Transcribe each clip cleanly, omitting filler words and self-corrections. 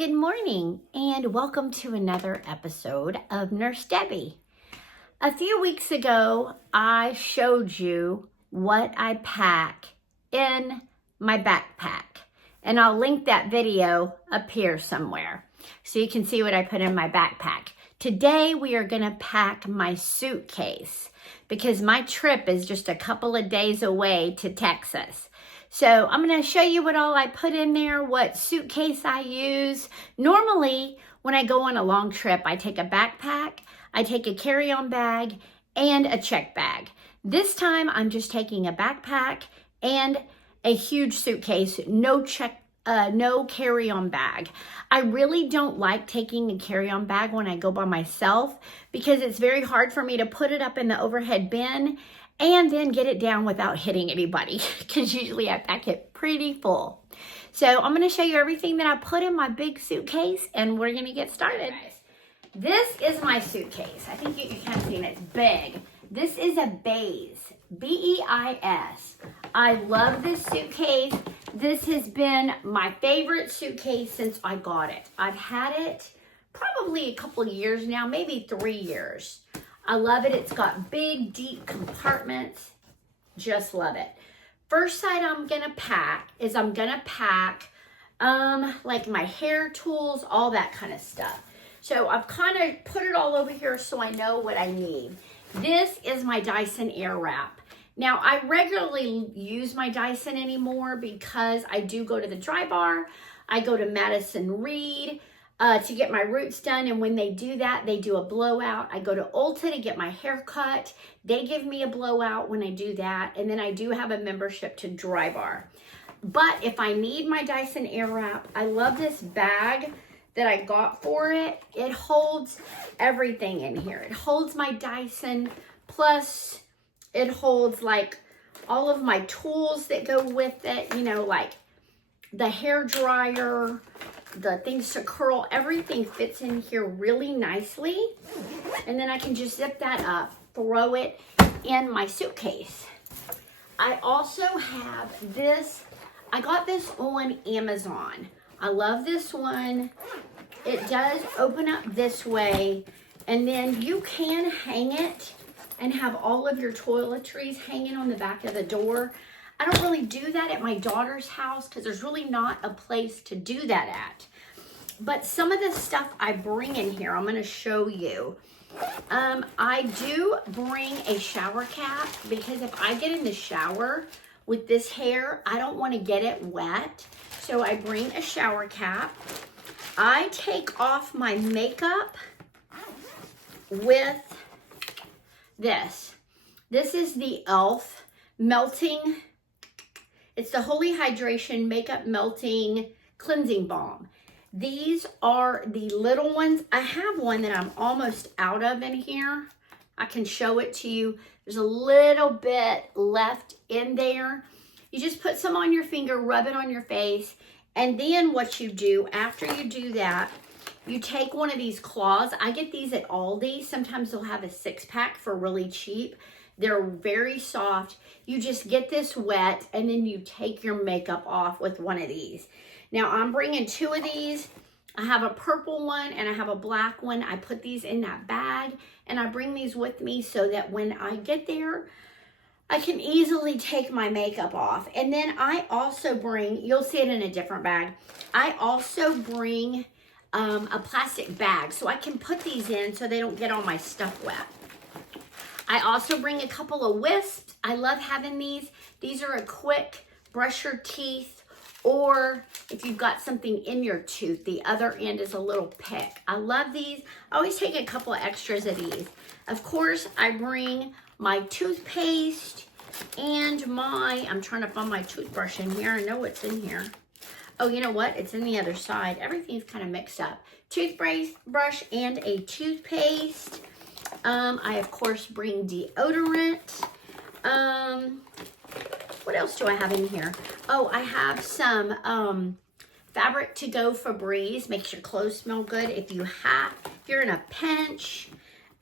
good morning and welcome to another episode of Nurse Debbie. A few weeks ago, I showed you what I pack in my backpack, and I'll link that video up here somewhere so you can see what I put in my backpack. Today, we are gonna pack my suitcase because my trip is just a couple of days away to Texas. So I'm going to show you what all I put in there, what suitcase I use. Normally, when I go on a long trip, I take a backpack, I take a carry-on bag, and a check bag. This time, I'm just taking a backpack and a huge suitcase, no carry-on bag. I really don't like taking a carry-on bag when I go by myself because it's very hard for me to put it up in the overhead bin and then get it down without hitting anybody because usually I pack it pretty full. So I'm going to show you everything that I put in my big suitcase and we're going to get started. This is my suitcase. I think you can see it. It's big. This is a Beis, B-E-I-S. I love this suitcase. This has been my favorite suitcase since I got it. I've had it probably a couple of years now, maybe 3 years. I love it. It's got big, deep compartments. Just love it. First side I'm going to pack is I'm going to pack like my hair tools, all that kind of stuff. So I've kind of put it all over here so I know what I need. This is my Dyson Airwrap. Now, I regularly use my Dyson anymore because I do go to the dry bar. I go to Madison Reed to get my roots done, and when they do that, they do a blowout. I go to Ulta to get my hair cut. They give me a blowout when I do that, and then I do have a membership to Dry Bar. But if I need my Dyson Airwrap, I love this bag that I got for it. It holds everything in here. It holds my Dyson, plus it holds like all of my tools that go with it, you know, like the hair dryer, the things to curl, everything fits in here really nicely. And then I can just zip that up, throw it in my suitcase. I also have this, I got this on Amazon. I love this one. It does open up this way, and then you can hang it and have all of your toiletries hanging on the back of the door. I don't really do that at my daughter's house because there's really not a place to do that at. But some of the stuff I bring in here, I'm going to show you. I do bring a shower cap because if I get in the shower with this hair, I don't want to get it wet. So I bring a shower cap. I take off my makeup with this. This is the e.l.f. melting. It's the Holy Hydration Makeup Melting Cleansing Balm. These are the little ones. I have one that I'm almost out of in here. I can show it to you. There's a little bit left in there. You just put some on your finger, rub it on your face, and then what you do, after you do that, you take one of these cloths. I get these at Aldi. Sometimes they'll have a 6-pack for really cheap. They're very soft. You just get this wet and then you take your makeup off with one of these. Now I'm bringing 2 of these. I have a purple one and I have a black one. I put these in that bag and I bring these with me so that when I get there, I can easily take my makeup off. And then I also bring, you'll see it in a different bag. I also bring a plastic bag so I can put these in so they don't get all my stuff wet. I also bring a couple of wisps. I love having these. These are a quick brush your teeth, or if you've got something in your tooth, the other end is a little pick. I love these. I always take a couple of extras of these. Of course, I bring my toothpaste and I'm trying to find my toothbrush in here. I know it's in here. Oh, you know what? It's in the other side. Everything's kind of mixed up. Toothbrush and a toothpaste. I, of course, bring deodorant. What else do I have in here? Oh, I have some fabric to go Febreze. Makes your clothes smell good if you're in a pinch.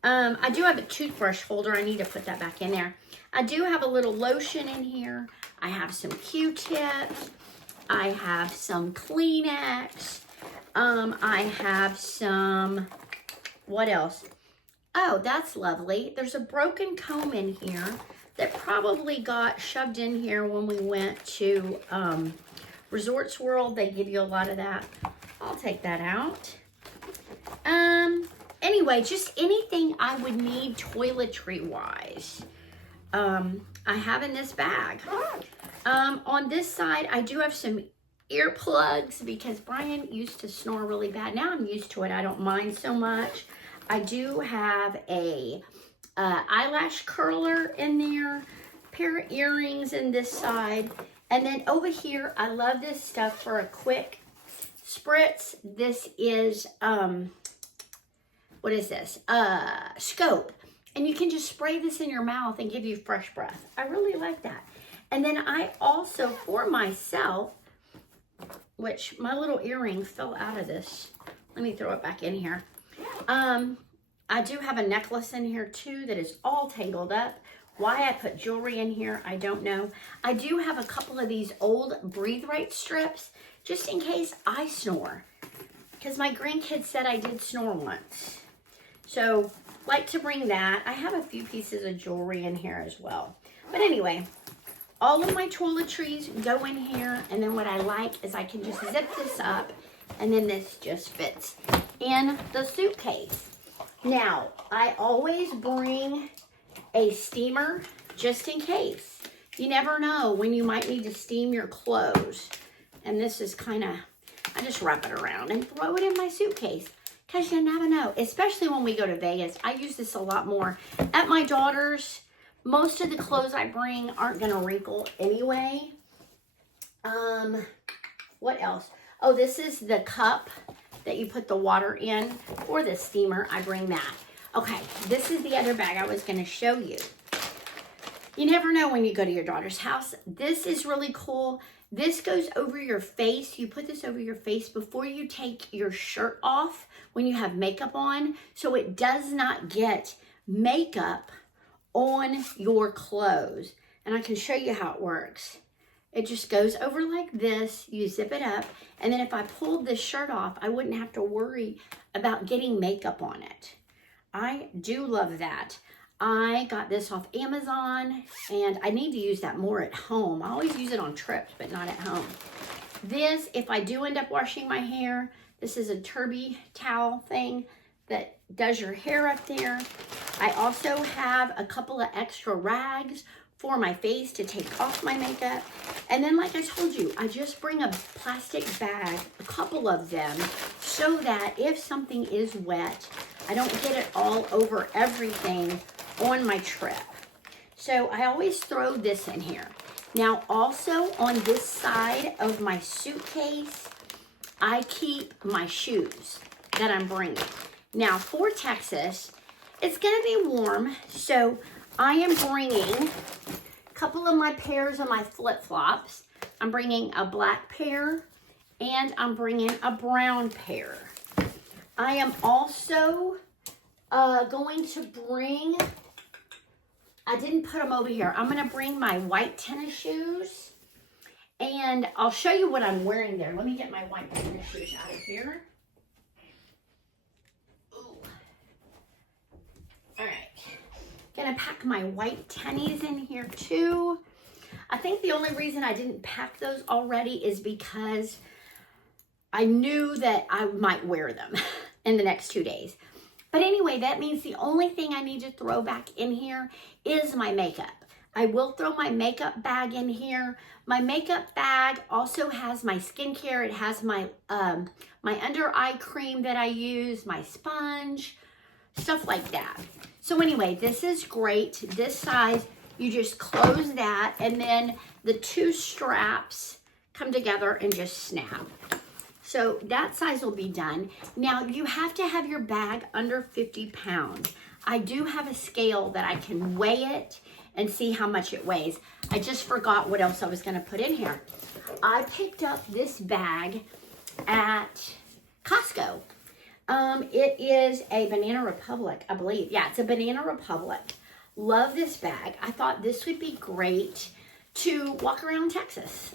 I do have a toothbrush holder. I need to put that back in there. I do have a little lotion in here. I have some Q-tips. I have some Kleenex. I have some, what else? Oh, that's lovely. There's a broken comb in here that probably got shoved in here when we went to Resorts World. They give you a lot of that. I'll take that out. Anyway, just anything I would need toiletry-wise, I have in this bag. On this side, I do have some earplugs because Brian used to snore really bad. Now I'm used to it. I don't mind so much. I do have a eyelash curler in there, pair of earrings in this side, and then over here, I love this stuff for a quick spritz. This is, what is this? Scope. And you can just spray this in your mouth and give you fresh breath. I really like that. And then I also, for myself, which my little earring fell out of this. Let me throw it back in here. I do have a necklace in here too that is all tangled up. Why I put jewelry in here, I don't know. I do have a couple of these old Breathe Right strips just in case I snore, because my grandkids said I did snore once. So, like to bring that. I have a few pieces of jewelry in here as well. But anyway, all of my toiletries go in here, and then what I like is I can just zip this up, and then this just fits in the suitcase. Now, I always bring a steamer just in case. You never know when you might need to steam your clothes. And this is kind of, I just wrap it around and throw it in my suitcase because you never know, especially when we go to Vegas. I use this a lot more. At my daughter's, most of the clothes I bring aren't going to wrinkle anyway. What else? Oh, this is the cup that you put the water in for the steamer. I bring that. Okay, this is the other bag I was going to show you. You never know when you go to your daughter's house. This is really cool. This goes over your face. You put this over your face before you take your shirt off when you have makeup on, so it does not get makeup on your clothes. And I can show you how it works. It just goes over like this. You zip it up. And then if I pulled this shirt off, I wouldn't have to worry about getting makeup on it. I do love that. I got this off Amazon, and I need to use that more at home. I always use it on trips, but not at home. This, if I do end up washing my hair, this is a Turby towel thing that does your hair up there. I also have a couple of extra rags for my face to take off my makeup. And then, like I told you, I just bring a plastic bag, a couple of them, so that if something is wet, I don't get it all over everything on my trip. So I always throw this in here. Now, also on this side of my suitcase, I keep my shoes that I'm bringing. Now, for Texas, it's gonna be warm, so I am bringing a couple of my pairs of my flip-flops. I'm bringing a black pair, and I'm bringing a brown pair. I am also going to bring, I didn't put them over here. I'm going to bring my white tennis shoes, and I'll show you what I'm wearing there. Let me get my white tennis shoes out of here. Ooh. All right. Gonna pack my white tennies in here too. I think the only reason I didn't pack those already is because I knew that I might wear them in the next 2 days. But anyway, that means the only thing I need to throw back in here is my makeup. I will throw my makeup bag in here. My makeup bag also has my skincare. It has my my under eye cream that I use, my sponge, stuff like that. So anyway, this is great. This size, you just close that, and then the two straps come together and just snap. So that size will be done. Now, you have to have your bag under 50 pounds. I do have a scale that I can weigh it and see how much it weighs. I just forgot what else I was gonna put in here. I picked up this bag at Costco. It is a Banana Republic, I believe. Yeah, it's a Banana Republic. Love this bag. I thought this would be great to walk around Texas.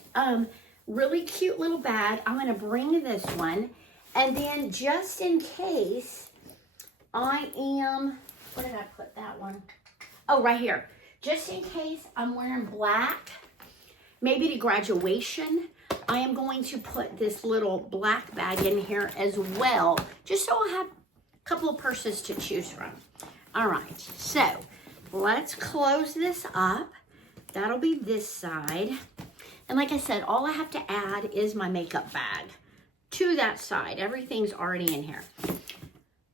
Really cute little bag. I'm going to bring this one. And then just in case I am, where did I put that one? Oh, right here. Just in case I'm wearing black, maybe to graduation, I am going to put this little black bag in here as well, just so I'll have a couple of purses to choose from. All right, so let's close this up. That'll be this side. And like I said, all I have to add is my makeup bag to that side. Everything's already in here.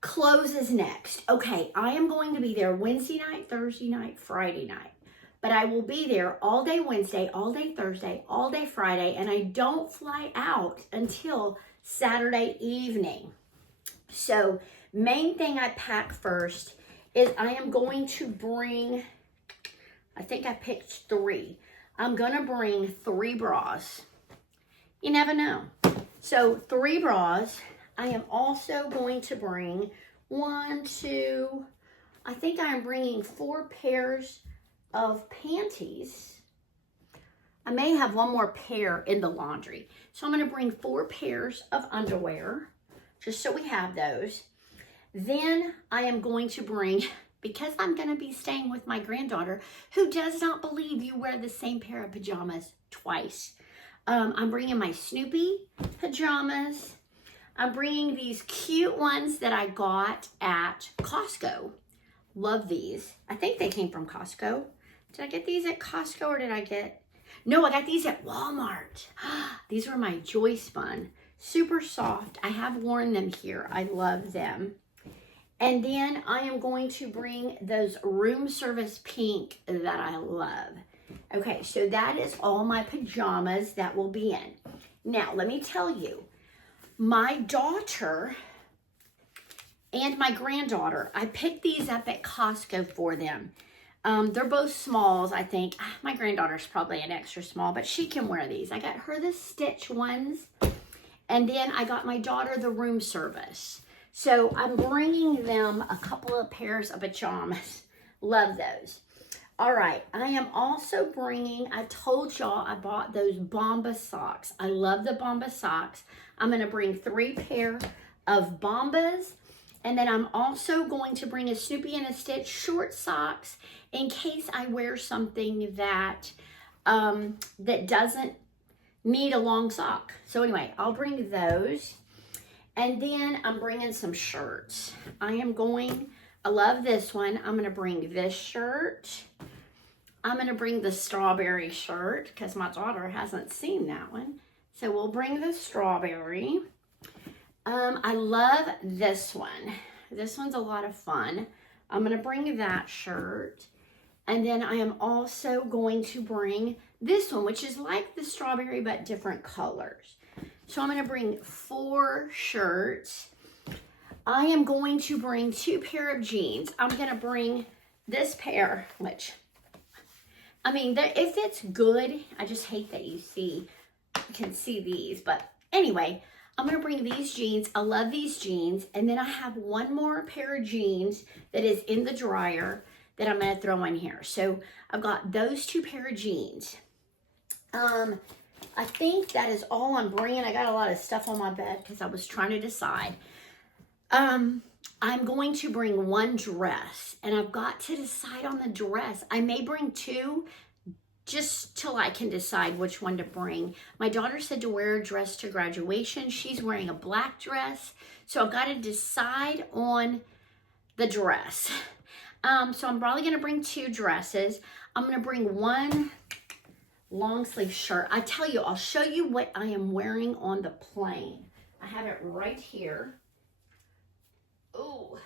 Clothes is next. Okay, I am going to be there Wednesday night, Thursday night, Friday night. But I will be there all day Wednesday, all day Thursday, all day Friday, and I don't fly out until Saturday evening. So main thing I pack first is I am going to bring, I think I picked 3. I'm going to bring 3 bras. You never know. So 3 bras. I am also going to bring 1, 2, I think I'm bringing 4 pairs of panties. I may have 1 more pair in the laundry. So I'm going to bring 4 pairs of underwear, just so we have those. Then I am going to bring, because I'm going to be staying with my granddaughter, who does not believe you wear the same pair of pajamas twice. I'm bringing my Snoopy pajamas. I'm bringing these cute ones that I got at Costco. Love these. I think they came from Costco. Did I get these at Costco or did I get... No, I got these at Walmart. These were my Joy Spun. Super soft. I have worn them here. I love them. And then I am going to bring those room service pink that I love. Okay, so that is all my pajamas that will be in. Now, let me tell you, my daughter and my granddaughter, I picked these up at Costco for them. They're both smalls, I think. My granddaughter's probably an extra small, but she can wear these. I got her the stitch ones, and then I got my daughter the room service. So I'm bringing them a couple of pairs of pajamas. Love those. All right, I am also bringing, I told y'all I bought those Bomba socks. I love the Bomba socks. I'm going to bring 3 pair of Bombas. And then I'm also going to bring a Snoopy and a Stitch short socks in case I wear something that that doesn't need a long sock. So anyway, I'll bring those. And then I'm bringing some shirts. I love this one. I'm going to bring this shirt. I'm going to bring the strawberry shirt because my daughter hasn't seen that one. So we'll bring the strawberry. I love this one. This one's a lot of fun. I'm going to bring that shirt. And then I am also going to bring this one, which is like the strawberry, but different colors. So I'm going to bring 4 shirts. I am going to bring 2 pair of jeans. I'm going to bring this pair, which, I mean, if it's good, I just hate that you can see these. But anyway, I'm going to bring these jeans. I love these jeans. And then I have 1 more pair of jeans that is in the dryer that I'm going to throw in here. So I've got those 2 pair of jeans. I think that is all I'm bringing. I got a lot of stuff on my bed because I was trying to decide. I'm going to bring 1 dress, and I've got to decide on the dress. I may bring 2 just till I can decide which one to bring. My daughter said to wear a dress to graduation. She's wearing a black dress, so I've got to decide on the dress. So I'm probably going to bring 2 dresses. I'm going to bring 1 long sleeve shirt. I tell you, I'll show you what I am wearing on the plane. I have it right here. Ooh.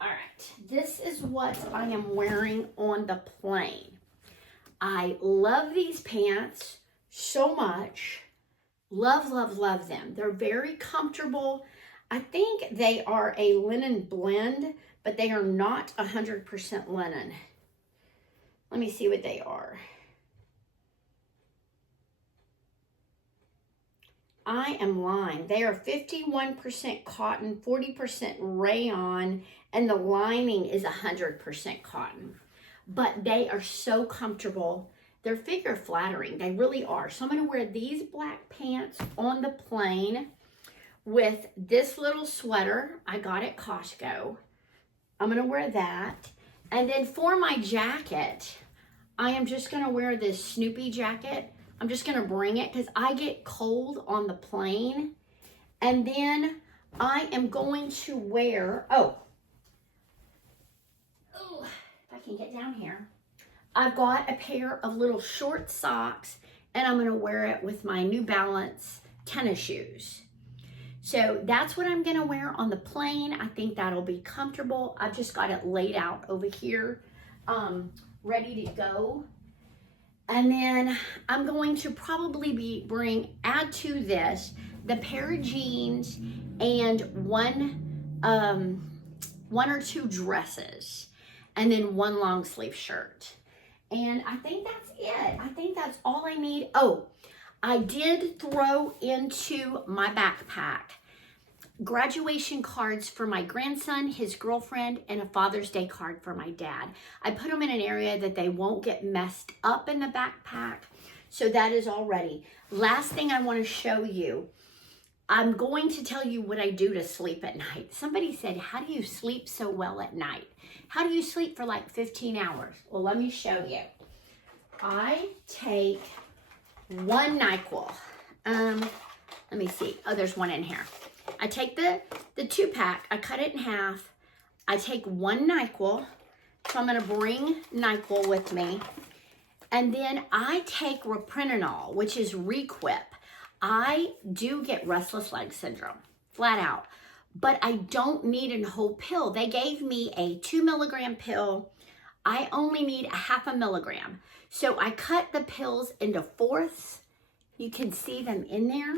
All right. This is what I am wearing on the plane. I love these pants so much. Love, love, love them. They're very comfortable. I think they are a linen blend, but they are not 100% linen. Let me see what they are. I am lying. They are 51% cotton, 40% rayon, and the lining is 100% cotton. But they are so comfortable. They're figure flattering. They really are. So I'm going to wear these black pants on the plane with this little sweater I got at Costco. I'm gonna wear that. And then for my jacket, I am just gonna wear this Snoopy jacket. I'm just gonna bring it because I get cold on the plane. And then I am going to wear, if I can get down here. I've got a pair of little short socks and I'm gonna wear it with my New Balance tennis shoes. So that's what I'm gonna wear on the plane. I think that'll be comfortable. I've just got it laid out over here, ready to go. And then I'm going to probably add to this the pair of jeans and one or two dresses, and then one long sleeve shirt. And I think that's it. I think that's all I need. Oh, I did throw into my backpack graduation cards for my grandson, his girlfriend, and a Father's Day card for my dad. I put them in an area that they won't get messed up in the backpack. So that is all ready. Last thing I want to show you, I'm going to tell you what I do to sleep at night. Somebody said, how do you sleep so well at night? How do you sleep for like 15 hours? Well, let me show you. I take one NyQuil. Let me see. Oh, there's one in here. I take the 2-pack, I cut it in half. I take one NyQuil, so I'm gonna bring NyQuil with me. And then I take repreninol, which is Requip. I do get restless leg syndrome, flat out, but I don't need a whole pill. They gave me a 2 milligram pill. I only need a 0.5 milligram. So I cut the pills into fourths. You can see them in there.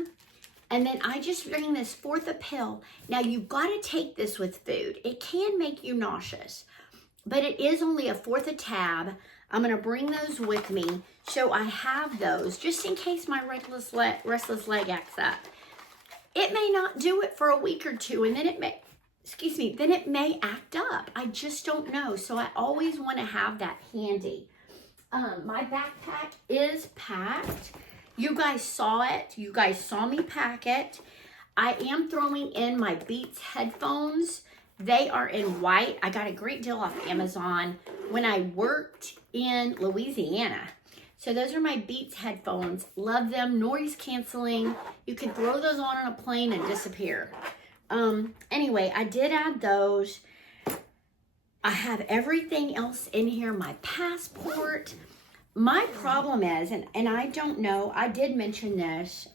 And then I just bring this fourth a pill. Now you've got to take this with food. It can make you nauseous, but it is only a fourth a tab. I'm going to bring those with me. So I have those just in case my restless leg acts up. It may not do it for a week or two, and then it may act up. I just don't know. So I always want to have that handy. My backpack is packed. You guys saw it. You guys saw me pack it. I am throwing in my Beats headphones. They are in white. I got a great deal off Amazon when I worked in Louisiana. So those are my Beats headphones. Love them. Noise canceling. You can throw those on a plane and disappear. Anyway, I did add those. I have everything else in here. My passport. My problem is, and I don't know, I did mention this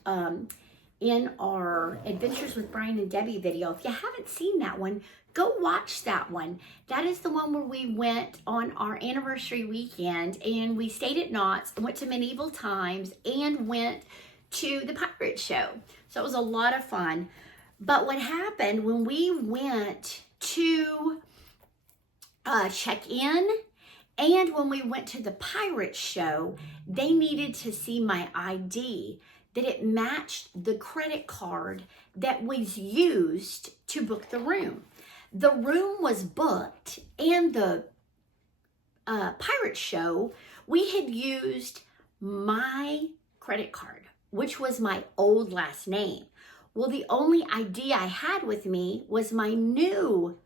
in our Adventures with Brian and Debbie video. If you haven't seen that one, go watch that one. That is the one where we went on our anniversary weekend and we stayed at Knott's, went to medieval times, and went to the pirate show. So it was a lot of fun. But what happened when we went to check in, and when we went to the pirate show, they needed to see my ID, that it matched the credit card that was used to book the room. The room was booked, and the pirate show, we had used my credit card, which was my old last name. Well, the only ID I had with me was my new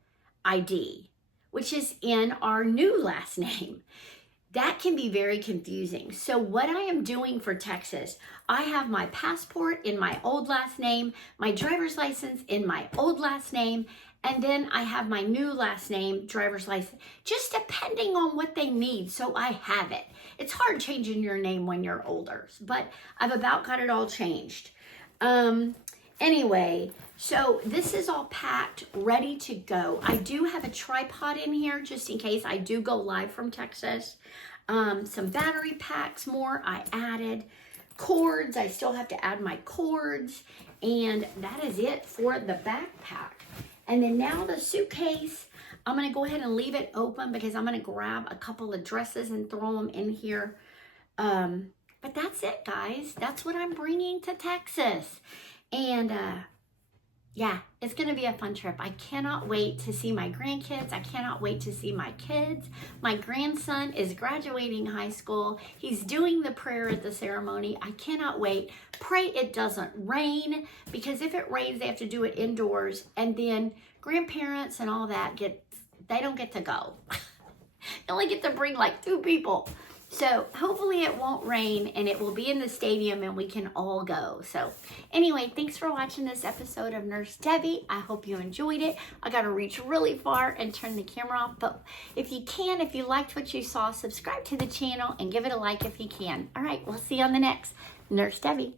ID, which is in our new last name. That can be very confusing. So what I am doing for Texas, I have my passport in my old last name, my driver's license in my old last name, and then I have my new last name, driver's license, just depending on what they need. So I have it. It's hard changing your name when you're older, but I've about got it all changed. Anyway, so this is all packed, ready to go. I do have a tripod in here just in case I do go live from Texas. Some battery packs more I added. Cords, I still have to add my cords. And that is it for the backpack. And then now the suitcase, I'm going to go ahead and leave it open because I'm going to grab a couple of dresses and throw them in here. But that's it, guys. That's what I'm bringing to Texas. And yeah, it's going to be a fun trip. I cannot wait to see my grandkids. I cannot wait to see my kids. My grandson is graduating high school. He's doing the prayer at the ceremony. I cannot wait. Pray it doesn't rain, because if it rains, they have to do it indoors. And then grandparents and all that they don't get to go. They only get to bring like 2 people. So hopefully it won't rain and it will be in the stadium and we can all go. So anyway, thanks for watching this episode of Nurse Debbie. I hope you enjoyed it. I got to reach really far and turn the camera off. But if you liked what you saw, subscribe to the channel and give it a like if you can. All right, we'll see you on the next Nurse Debbie.